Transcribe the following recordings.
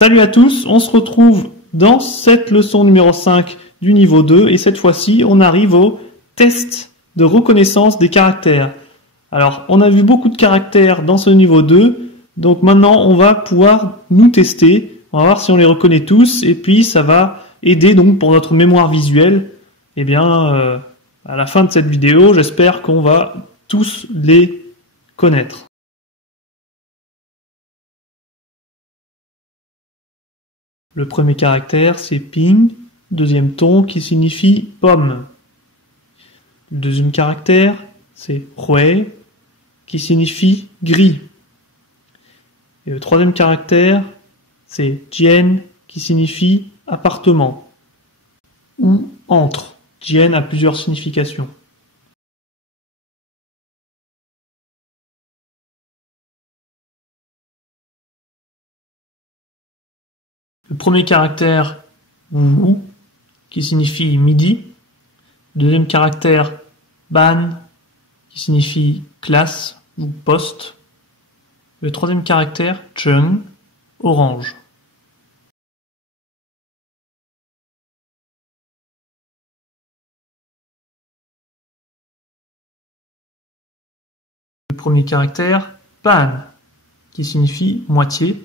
Salut à tous, on se retrouve dans cette leçon numéro 5 du niveau 2 et cette fois-ci on arrive au test de reconnaissance des caractères. Alors on a vu beaucoup de caractères dans ce niveau 2, donc maintenant on va pouvoir nous tester, on va voir si on les reconnaît tous et puis ça va aider donc pour notre mémoire visuelle. Et bien à la fin de cette vidéo j'espère qu'on va tous les connaître. Le premier caractère, c'est ping, deuxième ton qui signifie pomme. Le deuxième caractère, c'est hui, qui signifie gris. Et le troisième caractère, c'est jian, qui signifie appartement ou entre. Jian a plusieurs significations. Le premier caractère, wu, qui signifie midi. Le deuxième caractère, ban, qui signifie classe ou poste. Le troisième caractère, cheng, orange. Le premier caractère, pan, qui signifie moitié.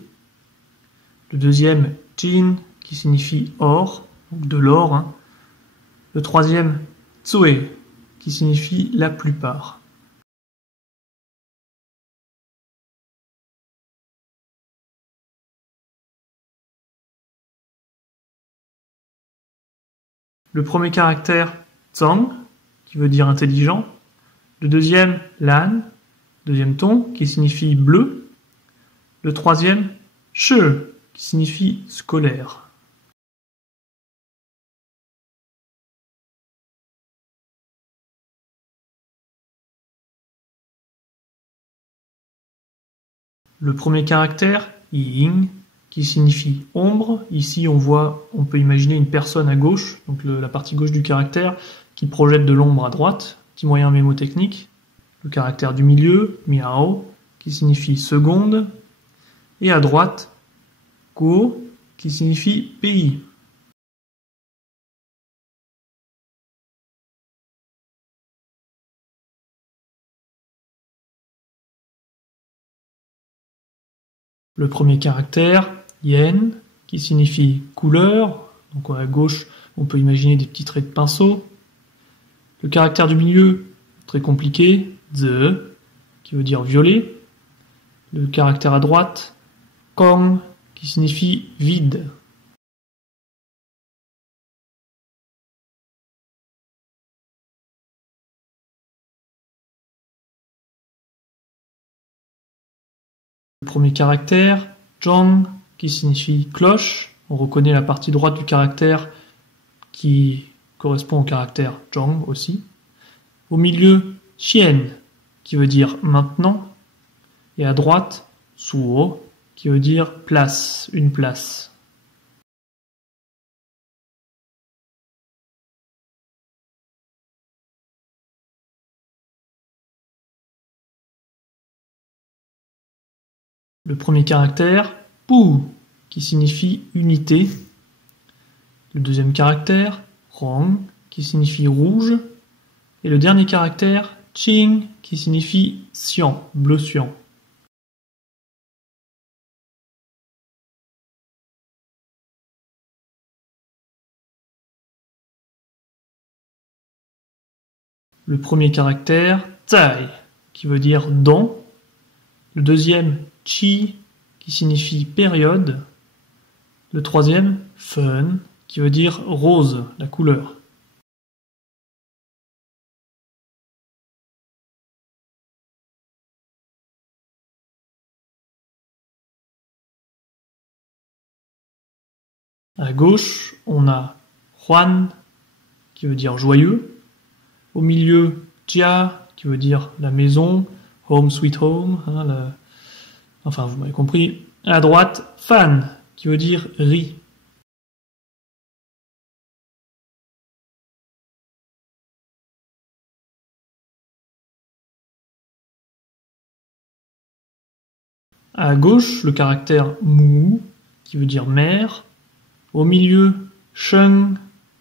Le deuxième, jin, qui signifie or, donc de l'or. Hein. Le troisième, tsue, qui signifie la plupart. Le premier caractère, zhang, qui veut dire intelligent. Le deuxième, lan, deuxième ton, qui signifie bleu. Le troisième, she, qui signifie scolaire. Le premier caractère, ying, qui signifie ombre. Ici, on peut imaginer une personne à gauche, donc la partie gauche du caractère, qui projette de l'ombre à droite. Petit moyen mémotechnique. Le caractère du milieu, miao, qui signifie seconde. Et à droite, guo, qui signifie pays. Le premier caractère, yen, qui signifie couleur. Donc à gauche, on peut imaginer des petits traits de pinceau. Le caractère du milieu, très compliqué, ze, qui veut dire violet. Le caractère à droite, kong, qui signifie vide. Le premier caractère, zhong, qui signifie cloche. On reconnaît la partie droite du caractère qui correspond au caractère zhong aussi. Au milieu, xian, qui veut dire maintenant. Et à droite, suo, qui veut dire place, une place. Le premier caractère, pu, qui signifie unité. Le deuxième caractère, rong, qui signifie rouge. Et le dernier caractère, qing, qui signifie cyan, bleu cyan. Le premier caractère, zai, qui veut dire dans. Le deuxième, chi, qui signifie période. Le troisième, fen, qui veut dire rose, la couleur. À gauche, on a Juan, qui veut dire joyeux. Au milieu, Jia, qui veut dire la maison, home sweet home. Hein, enfin, vous m'avez compris. À droite, Fan, qui veut dire riz. À gauche, le caractère Mu, qui veut dire mer. Au milieu, sheng,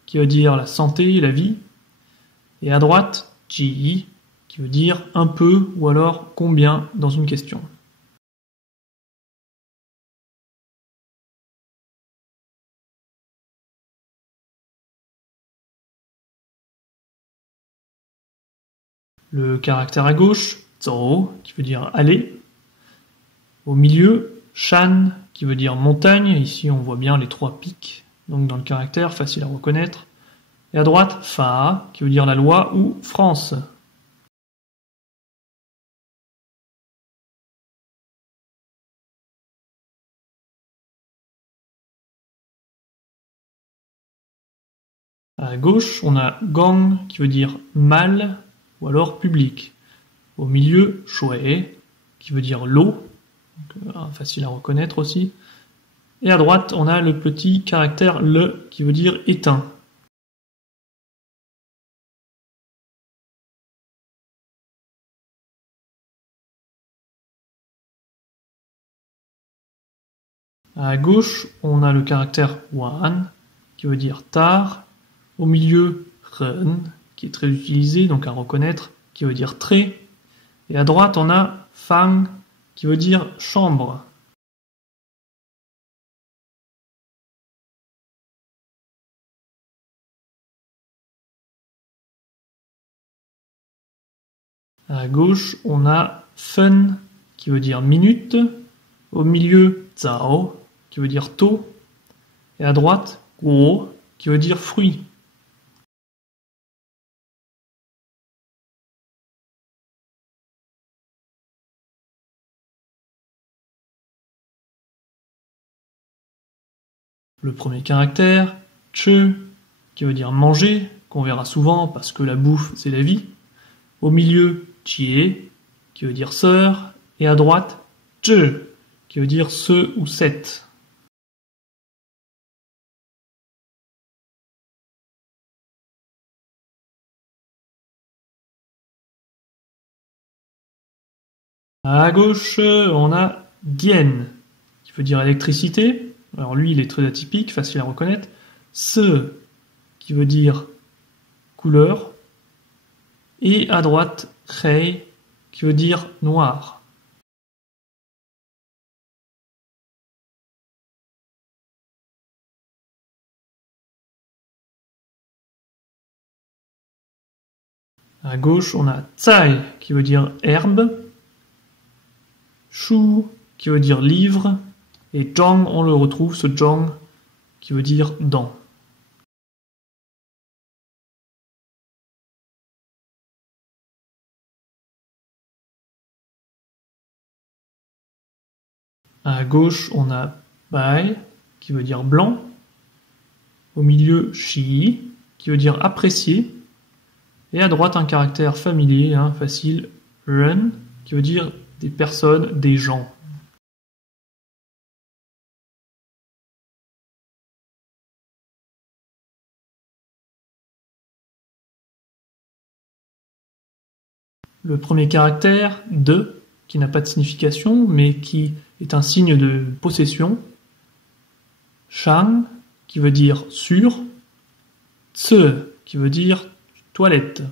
qui veut dire la santé, la vie. Et à droite, ji, qui veut dire un peu ou alors combien dans une question. Le caractère à gauche, zhou, qui veut dire aller. Au milieu, shan, qui veut dire montagne. Ici, on voit bien les 3 pics, donc dans le caractère, facile à reconnaître. Et à droite, fa, qui veut dire la loi ou France. À gauche, on a gong, qui veut dire mal ou alors public. Au milieu, shui, qui veut dire l'eau, facile à reconnaître aussi. Et à droite, on a le petit caractère le, qui veut dire éteint. À gauche, on a le caractère wan, qui veut dire tard. Au milieu, ren, qui est très utilisé, donc à reconnaître, qui veut dire très. Et à droite, on a fang, qui veut dire chambre. À gauche, on a fen, qui veut dire minute. Au milieu, zao, qui veut dire tôt. Et à droite, guo, qui veut dire fruit. Le premier caractère, che, qui veut dire manger, qu'on verra souvent parce que la bouffe, c'est la vie. Au milieu, jie, qui veut dire sœur. Et à droite, zhe, qui veut dire ce ou cette. À gauche, on a dian, qui veut dire électricité. Alors lui, il est très atypique, facile à reconnaître. Se, qui veut dire couleur. Et à droite, rei, qui veut dire noir. À gauche, on a tsai, qui veut dire herbe. Shu, qui veut dire livre. Et zhang, on le retrouve, ce zhang, qui veut dire dent. À gauche, on a bai, qui veut dire blanc. Au milieu, shi, qui veut dire apprécier. Et à droite, un caractère familier, facile, ren, qui veut dire des personnes, des gens. Le premier caractère, de, qui n'a pas de signification, mais qui est un signe de possession. Shang, qui veut dire sur. Tse, qui veut dire toilette.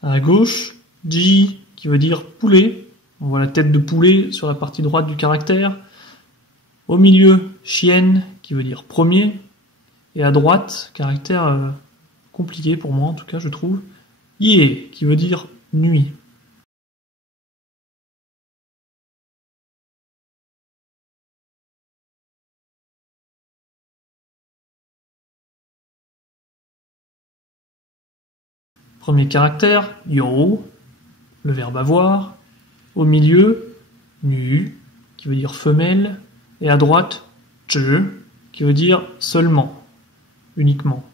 À gauche, ji, qui veut dire poulet. On voit la tête de poulet sur la partie droite du caractère. Au milieu, xian, qui veut dire premier. Et à droite, caractère compliqué pour moi en tout cas je trouve, ye, qui veut dire nuit. Premier caractère, yo, le verbe avoir. Au milieu, nu, qui veut dire femelle. Et à droite, zhe, qui veut dire seulement, uniquement.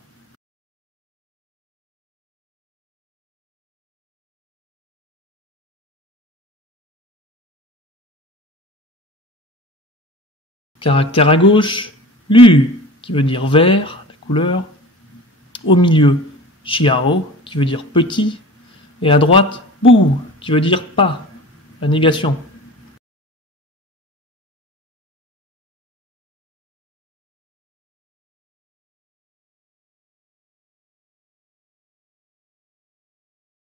Caractère à gauche, lu, qui veut dire vert, la couleur. au milieu, xiao, qui veut dire petit, et à droite, bu, qui veut dire pas, la négation.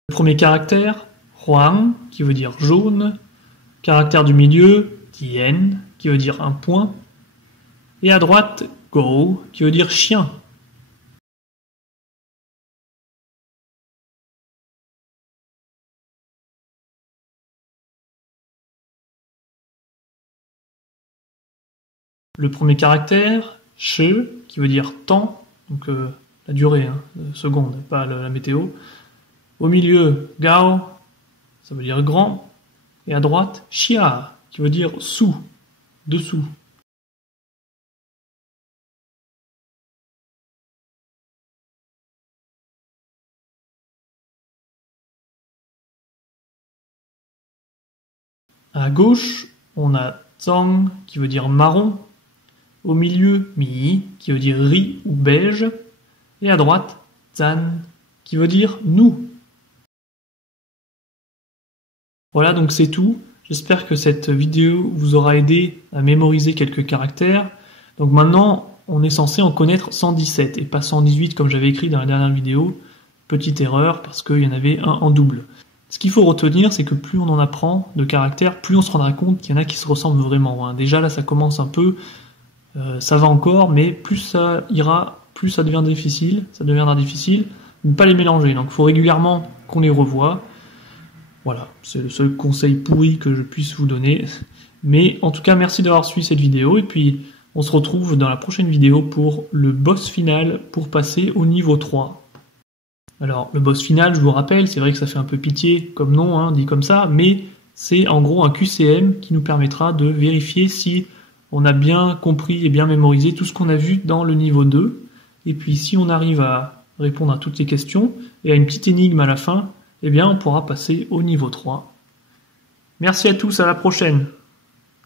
Le premier caractère, huang, qui veut dire jaune, caractère du milieu, tien, qui veut dire un point, et à droite, go, qui veut dire chien. Le premier caractère, che, qui veut dire temps, donc la durée, seconde, pas la météo. Au milieu, gao, ça veut dire grand. Et à droite, xia, qui veut dire sous, dessous. À gauche, on a zhang, qui veut dire marron. Au milieu, mi, qui veut dire riz ou beige. Et à droite, zan, qui veut dire nous. Voilà, donc c'est tout. J'espère que cette vidéo vous aura aidé à mémoriser quelques caractères. Donc maintenant, on est censé en connaître 117 et pas 118 comme j'avais écrit dans la dernière vidéo. Petite erreur parce qu'il y en avait un en double. Ce qu'il faut retenir, c'est que plus on en apprend de caractères, plus on se rendra compte qu'il y en a qui se ressemblent vraiment. Déjà là, ça commence un peu, ça va encore, mais plus ça ira, plus ça deviendra difficile. De ne pas les mélanger. Donc il faut régulièrement qu'on les revoie. Voilà, c'est le seul conseil pourri que je puisse vous donner. Mais en tout cas, merci d'avoir suivi cette vidéo. Et puis, on se retrouve dans la prochaine vidéo pour le boss final pour passer au niveau 3. Alors, le boss final, je vous rappelle, c'est vrai que ça fait un peu pitié comme nom, dit comme ça, mais c'est en gros un QCM qui nous permettra de vérifier si on a bien compris et bien mémorisé tout ce qu'on a vu dans le niveau 2. Et puis, si on arrive à répondre à toutes les questions et à une petite énigme à la fin, eh bien, on pourra passer au niveau 3. Merci à tous, à la prochaine.